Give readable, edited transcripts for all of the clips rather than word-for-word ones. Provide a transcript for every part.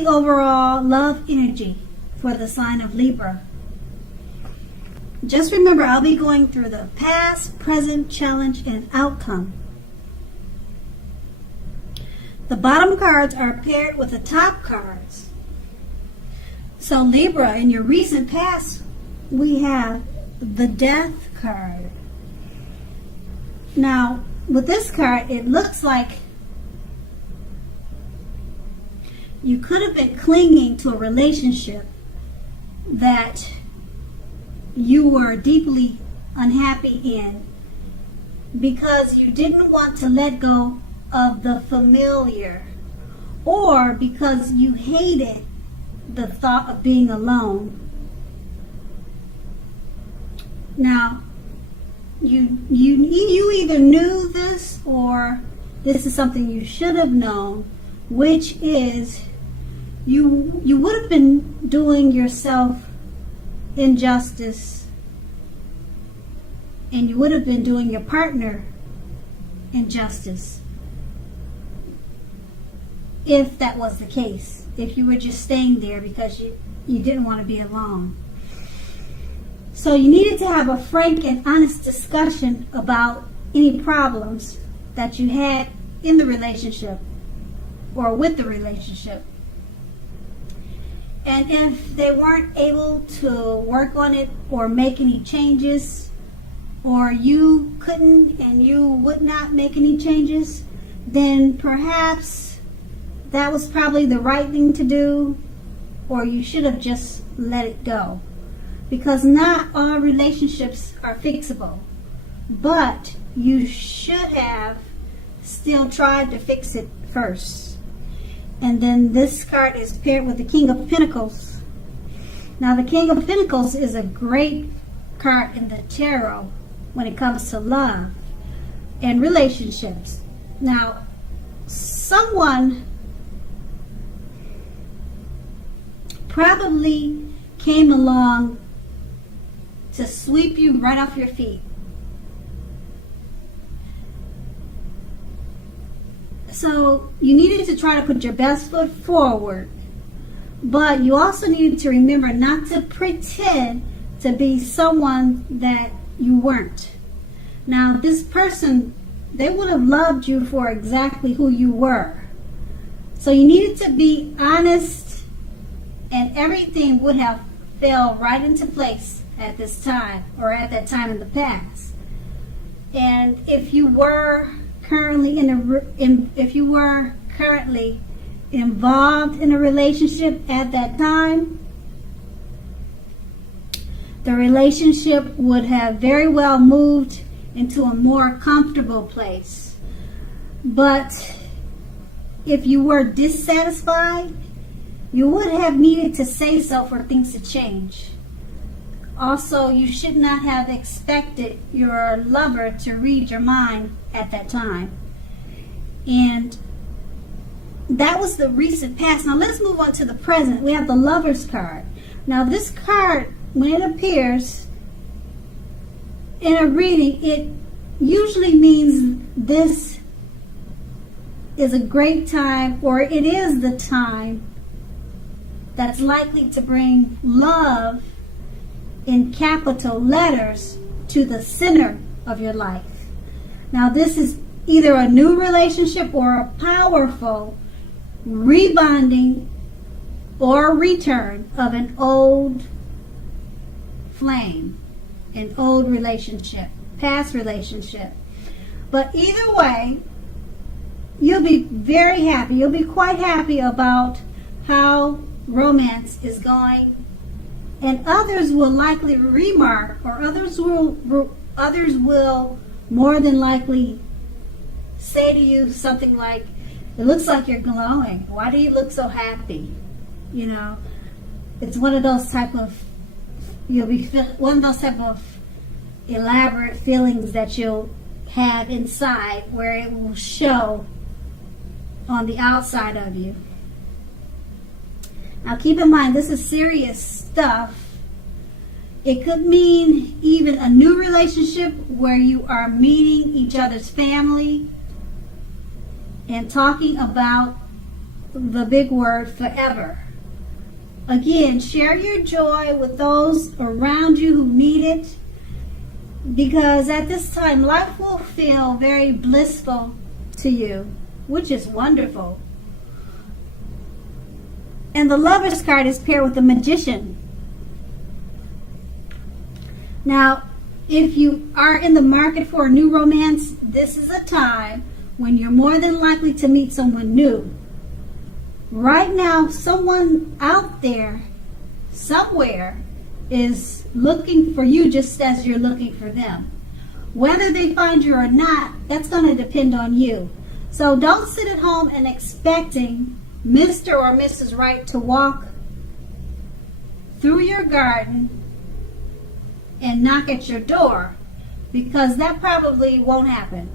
the overall love energy for the sign of Libra? Just remember, I'll be going through the past, present, challenge, and outcome. The bottom cards are paired with the top cards. So Libra, in your recent past, we have the Death card. Now, with this card, it looks like you could have been clinging to a relationship that you were deeply unhappy in because you didn't want to let go of the familiar, or because you hated the thought of being alone. Now, you either knew this, or this is something you should have known, which is you would have been doing yourself injustice, and you would have been doing your partner injustice if that was the case, if you were just staying there because you didn't want to be alone. So you needed to have a frank and honest discussion about any problems that you had in the relationship or with the relationship. And if they weren't able to work on it or make any changes, or you couldn't and you would not make any changes, then perhaps that was probably the right thing to do, or you should have just let it go. Because not all relationships are fixable, but you should have still tried to fix it first. And then this card is paired with the King of Pentacles. Now the King of Pentacles is a great card in the tarot when it comes to love and relationships. Now, someone probably came along to sweep you right off your feet. So you needed to try to put your best foot forward, but you also needed to remember not to pretend to be someone that you weren't. Now, this person, they would have loved you for exactly who you were. So you needed to be honest, and everything would have fell right into place at this time, or at that time in the past. And if you were currently involved in a relationship at that time, the relationship would have very well moved into a more comfortable place. But if you were dissatisfied, you would have needed to say so for things to change. Also, you should not have expected your lover to read your mind at that time. And that was the recent past. Now let's move on to the present. We have the Lover's card. Now this card, when it appears in a reading, it usually means this is a great time, or it is the time that's likely to bring love in capital letters to the center of your life. Now this is either a new relationship or a powerful rebonding or return of an old flame, an old relationship, past relationship. But either way, you'll be very happy. You'll be quite happy about how romance is going. And others will likely remark, or others will more than likely say to you something like, "It looks like you're glowing. Why do you look so happy?" You know, it's one of those type of elaborate feelings that you'll have inside, where it will show on the outside of you. Now keep in mind, this is serious stuff. It could mean even a new relationship where you are meeting each other's family and talking about the big word forever. Again, share your joy with those around you who need it, because at this time life will feel very blissful to you, which is wonderful. And the Lover's card is paired with the Magician. Now, if you are in the market for a new romance, this is a time when you're more than likely to meet someone new. Right now, someone out there, somewhere, is looking for you just as you're looking for them. Whether they find you or not, that's going to depend on you. So don't sit at home and expecting Mr. or Mrs. Right to walk through your garden and knock at your door, because that probably won't happen.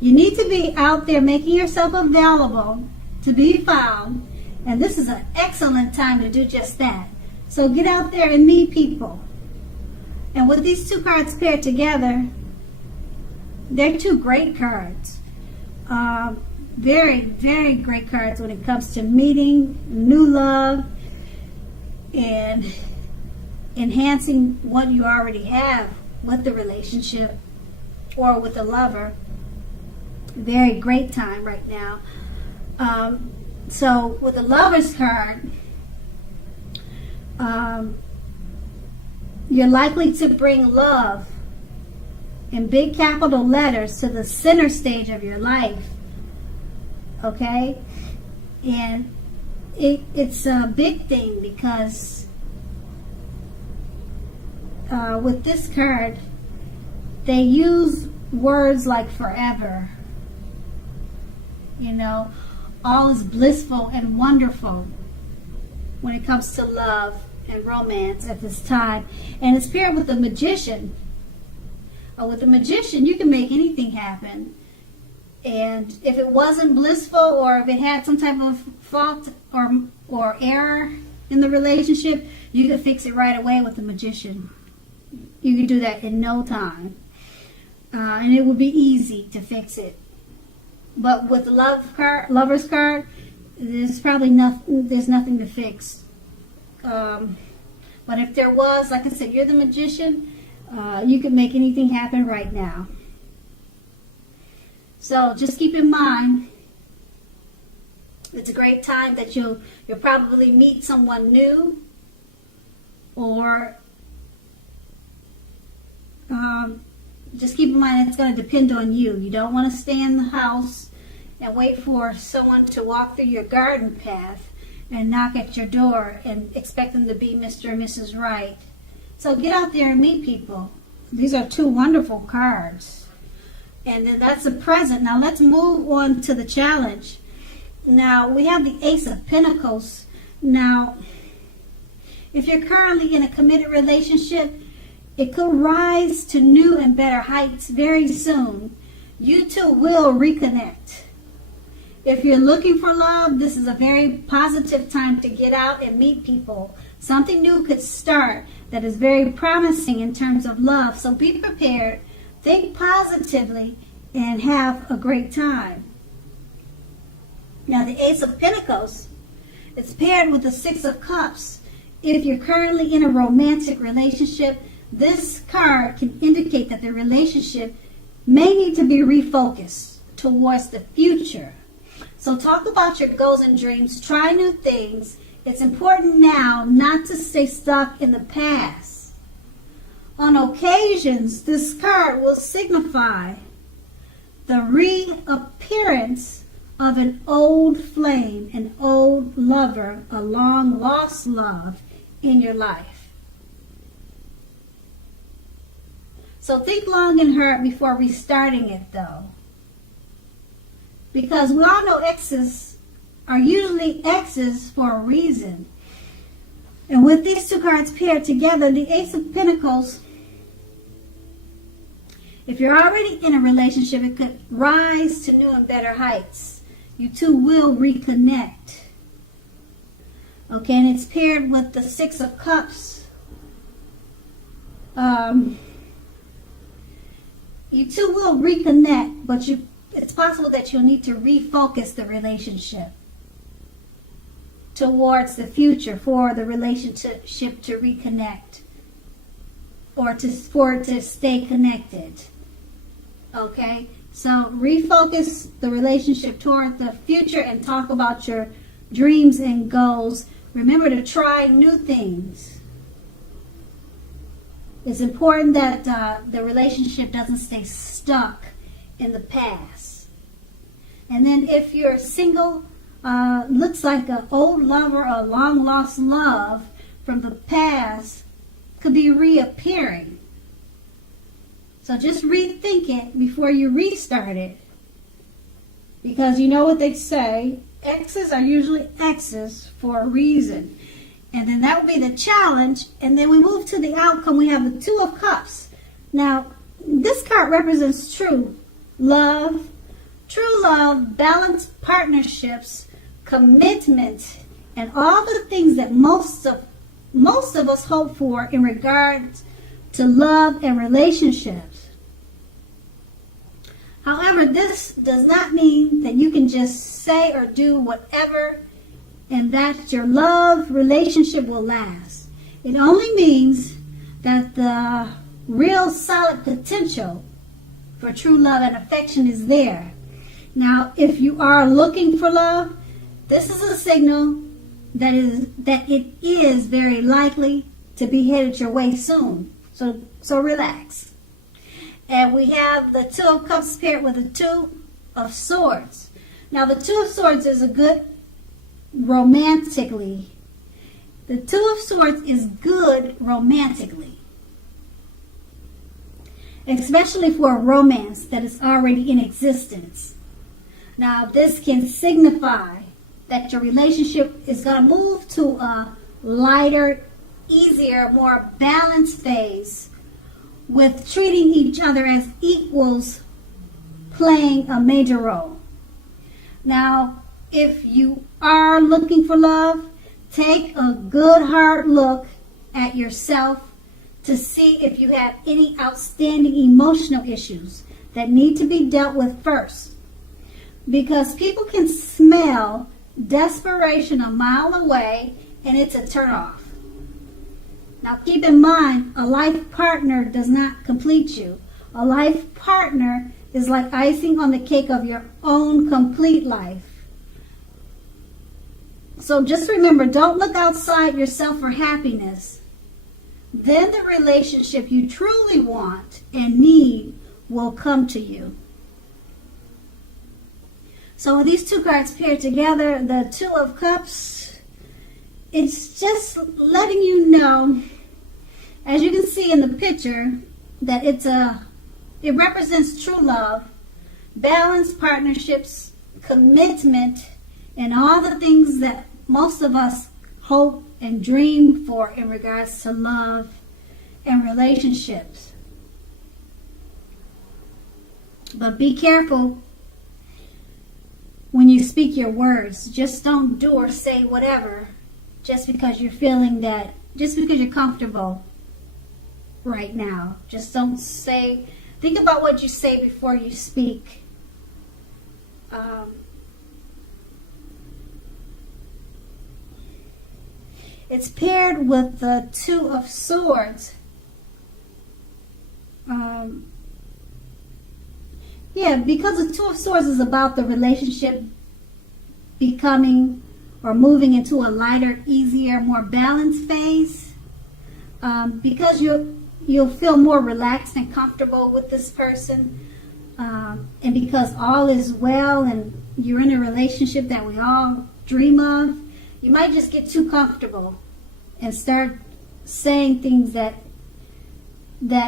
You need to be out there making yourself available to be found, and this is an excellent time to do just that. So get out there and meet people. And with these two cards paired together, they're two great cards. Very, very great cards when it comes to meeting new love and enhancing what you already have with the relationship or with the lover. Very great time right now. So with the Lover's card, you're likely to bring love in big capital letters to the center stage of your life. Okay? And it's a big thing because with this card, they use words like forever. You know, all is blissful and wonderful when it comes to love and romance at this time. And it's paired with the Magician. With the Magician, you can make anything happen. And if it wasn't blissful, or if it had some type of fault or error in the relationship, you could fix it right away with the Magician. You could do that in no time. And it would be easy to fix it. But with the Lover's card, there's probably nothing to fix. But if there was, like I said, you're the Magician, you can make anything happen right now. So just keep in mind, it's a great time that you'll probably meet someone new, or just keep in mind it's going to depend on you. You don't want to stay in the house and wait for someone to walk through your garden path and knock at your door and expect them to be Mr. and Mrs. Right. So get out there and meet people. These are two wonderful cards. And then that's the present. Now let's move on to the challenge. Now we have the Ace of Pentacles. Now, if you're currently in a committed relationship, it could rise to new and better heights very soon. You two will reconnect. If you're looking for love, this is a very positive time to get out and meet people. Something new could start that is very promising in terms of love. So be prepared, think positively, and have a great time. Now the Ace of Pentacles, it's paired with the Six of Cups. If you're currently in a romantic relationship, this card can indicate that the relationship may need to be refocused towards the future. So talk about your goals and dreams. Try new things. It's important now not to stay stuck in the past. On occasions, this card will signify the reappearance of an old flame, an old lover, a long lost love in your life. So think long and hard before restarting it, though. Because we all know exes are usually exes for a reason. And with these two cards paired together, the Ace of Pentacles, if you're already in a relationship, it could rise to new and better heights. You two will reconnect. Okay, and it's paired with the Six of Cups. You two will reconnect, but it's possible that you'll need to refocus the relationship. towards the future for the relationship to reconnect or for it to stay connected. Okay? So refocus the relationship toward the future and talk about your dreams and goals. Remember to try new things. It's important that the relationship doesn't stay stuck in the past. And then if you're single, looks like an old lover or long lost love from the past could be reappearing. So just rethink it before you restart it. Because you know what they say, exes are usually exes for a reason. And then that will be the challenge. And then we move to the outcome. We have the Two of Cups. Now, this card represents true love, balanced partnerships, commitment, and all the things that most of us hope for in regards to love and relationships. However, this does not mean that you can just say or do whatever and that your love relationship will last. It only means that the real solid potential for true love and affection is there. Now, if you are looking for love, this is a signal that it is very likely to be headed your way soon. So relax. And we have the Two of Cups paired with the Two of Swords. Now, the Two of Swords is a good romantically. The Two of Swords is good romantically, especially for a romance that is already in existence. Now, this can signify that your relationship is going to move to a lighter, easier, more balanced phase with treating each other as equals playing a major role. Now, if you are looking for love, take a good hard look at yourself to see if you have any outstanding emotional issues that need to be dealt with first. Because people can smell desperation a mile away and it's a turnoff. Now keep in mind, a life partner does not complete you. A life partner is like icing on the cake of your own complete life. So just remember, don't look outside yourself for happiness. Then the relationship you truly want and need will come to you. So with these two cards paired together, the Two of Cups, it's just letting you know, as you can see in the picture, that it represents true love, balanced partnerships, commitment, and all the things that most of us hope and dream for in regards to love and relationships. But be careful when you speak your words. Just don't do or say whatever just because you're comfortable right now. Just don't say, think about what you say before you speak. It's paired with the Two of Swords. Because the Two of Swords is about the relationship becoming or moving into a lighter, easier, more balanced phase. Because you'll feel more relaxed and comfortable with this person. And because all is well and you're in a relationship that we all dream of, you might just get too comfortable and start saying things that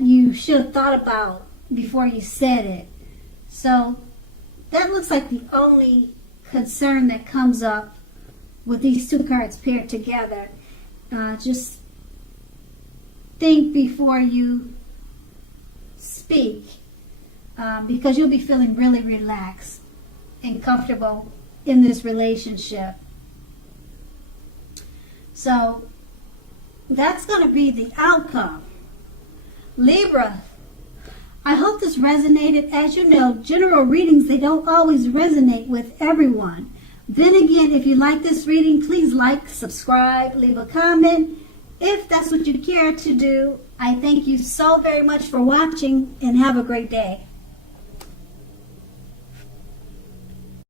you should have thought about before you said it. So that looks like the only concern that comes up with these two cards paired together. Just think before you speak, because you'll be feeling really relaxed and comfortable in this relationship. So that's going to be the outcome. Libra, I hope this resonated. As you know, general readings, they don't always resonate with everyone. Then again, if you like this reading, please like, subscribe, leave a comment. If that's what you care to do, I thank you so very much for watching and have a great day.